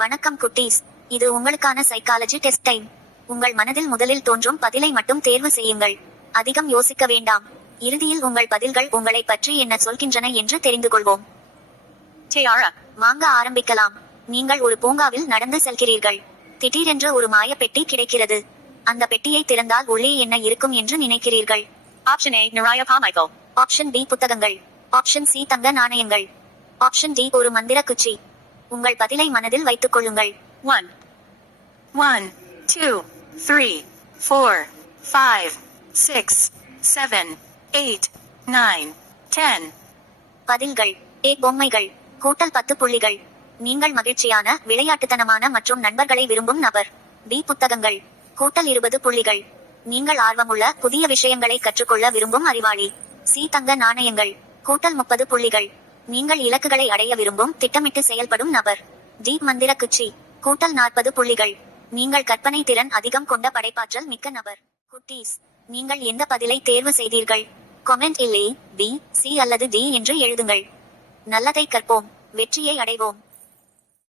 வணக்கம் குட்டீஸ். இது உங்களுக்கான சைக்காலஜி டெஸ்ட் டைம். உங்கள் மனதில் முதலில் தோன்றும் பதிலை மட்டும் தேர்வு செய்யுங்கள். அதிகம் யோசிக்க வேண்டாம். இறுதியில் உங்கள் பதில்கள் உங்களை பற்றி என்ன சொல்கின்றன என்று தெரிந்து கொள்வோம். வாங்க ஆரம்பிக்கலாம். நீங்கள் ஒரு பூங்காவில் நடந்து செல்கிறீர்கள். திடீரென்று ஒரு மாய பெட்டி கிடைக்கிறது. அந்த பெட்டியை திறந்தால் உள்ளே என்ன இருக்கும் என்று நினைக்கிறீர்கள்? ஆப்ஷன் A நிறைய பாமைகள். ஆப்ஷன் B புத்தகங்கள். ஆப்ஷன் C தங்க நாணயங்கள். ஆப்ஷன் D ஒரு மந்திர குச்சி. உங்கள் பதிலை மனதில் வைத்துக் கொள்ளுங்கள். 1 1 2 3 4 5 6 7 8 9 10. பதில்கள்: A பொம்மைகள், கூட்டல் 10 புள்ளிகள். நீங்கள் மகிழ்ச்சியான, விளையாட்டுத்தனமான மற்றும் நண்பர்களை விரும்பும் நபர். B புத்தகங்கள், கூட்டல் 20 புள்ளிகள். நீங்கள் ஆர்வமுள்ள, புதிய விஷயங்களை கற்றுக்கொள்ள விரும்பும் அறிவாளி. C தங்க நாணயங்கள், கூட்டல் 30 புள்ளிகள். நீங்கள் இலக்குகளை அடைய விரும்பும், திட்டமிட்டு செயல்படும் நபர். D மந்திர குச்சி, கூட்டல் 40 புள்ளிகள். நீங்கள் கற்பனை திறன் அதிகம் கொண்ட படைப்பாற்றல் மிக்க நபர். குட்டீஸ், நீங்கள் எந்த பதிலை தேர்வு செய்தீர்கள்? கமெண்ட் A, B, C அல்லது D என்று எழுதுங்கள். நல்லதை கற்போம், வெற்றியை அடைவோம்.